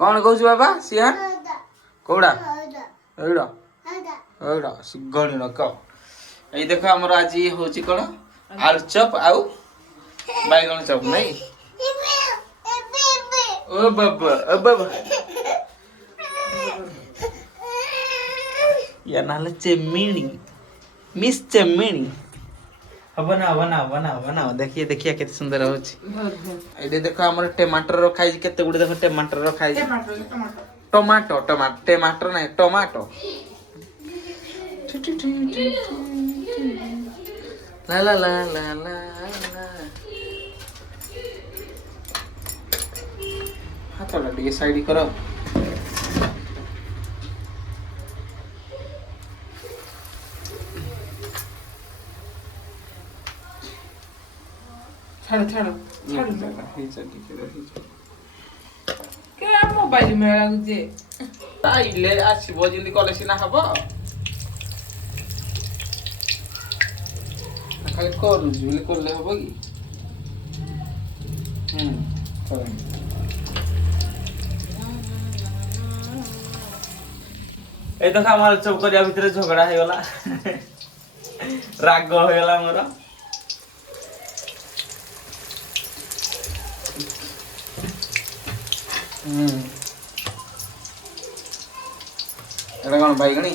कौन कहूँ बाबा सियान कौड़ा एड़ा एड़ा गणी न कह ये देख आमर आज हूँ कौन आलू चप आउ बैगन चप नहीं ओ बाबा ओ बाबा या नाले चेमिनी मिस चेमिनी बनाओ बनाओ बनाओ बनाओ देखिए देखिए केते सुंदर होची एडे देखो हमर टमाटर रखाई केते गुडे देखो टमाटर रखाई टमाटो टमाटो टमाटर नहीं टमाटो ला ला ला ला ला हाथ लगे साइड करो छाड़ो छाड़ो क्या मोबाइल में लागुचे आइले आसीबो जिंदी कले सिना हबो खाली करू जुले करले हबो की करें ए देखा हमार चौकरिया भितर झगड़ा हे गला राग हो गला मोर एटा कौन बैगणी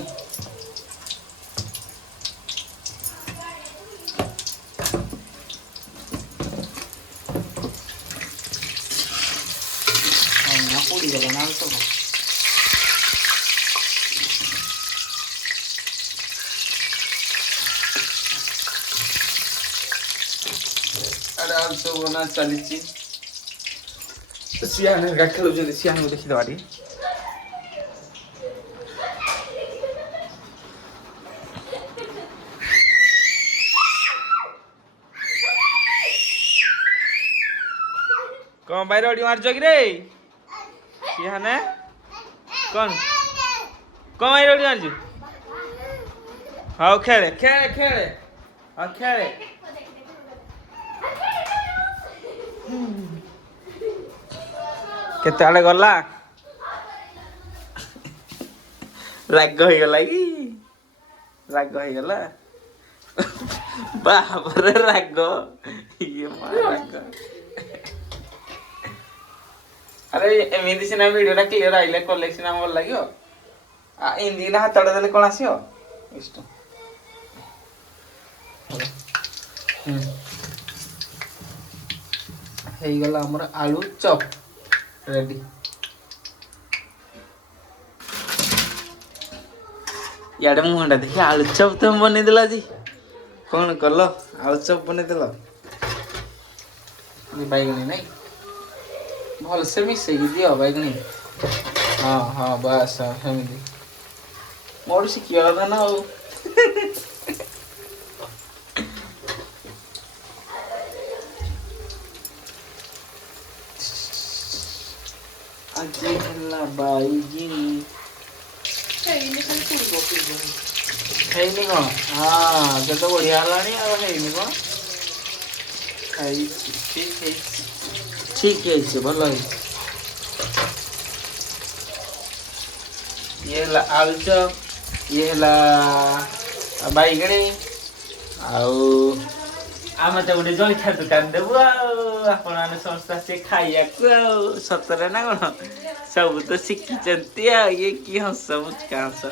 पोड़ी गला ना तो अरे आज तो बना चली सियान का खेलु जदी सियान को देखि दवाडी कौन बाहर ओडी मार जोगी रे सियान कौन कौन बाहर ओडी मार जो हां खेले खेले खेले हां खेले केते आड़े गला राग हो गला कि राग हो गला बाप रे राग ये मार राग अरे एमिदी सिना वीडियोटा क्लियर आइले कलेक्शन हम भल लागियो आ हिंदी ना हातडा देले कोन आसियो इष्ट हे गला हमर आलू चॉप रेडी याडे मुंडा देखि आलू चप तुम बने दिला जी कौन कलो आलू चप बने दिला ये बैगनी नहीं भल से मिसे दियो बैगनी हां हां बस हेमिदी मोर सिकिया था ना आज हल्ला बैगनी ହେଇନି କଣ ହଁ କେତେ ବଢିଆ ହେଲାଣି ଆଉ ହେଇନି କଣ ହେଇଛି ଠିକ ହେଇଛି ଭଲ ହେଇଛି ଇଏ ହେଲା ଆଳୁ ଚପ୍ ଇଏ ହେଲା ବାଇଗଣୀ ଆଉ ଆମେ ତ ଗୋଟେ ଜଳଖିଆ ଦୋକାନ ଦେବୁ ଆଉ ଆପଣମାନେ ସମସ୍ତେ ଆସି ଖାଇବାକୁ ଆଉ ସତରେ ନା କଣ ସବୁ ତ ଶିଖିଛନ୍ତି ଆଉ ଇଏ କି ହସ ମୁଚକା ହସ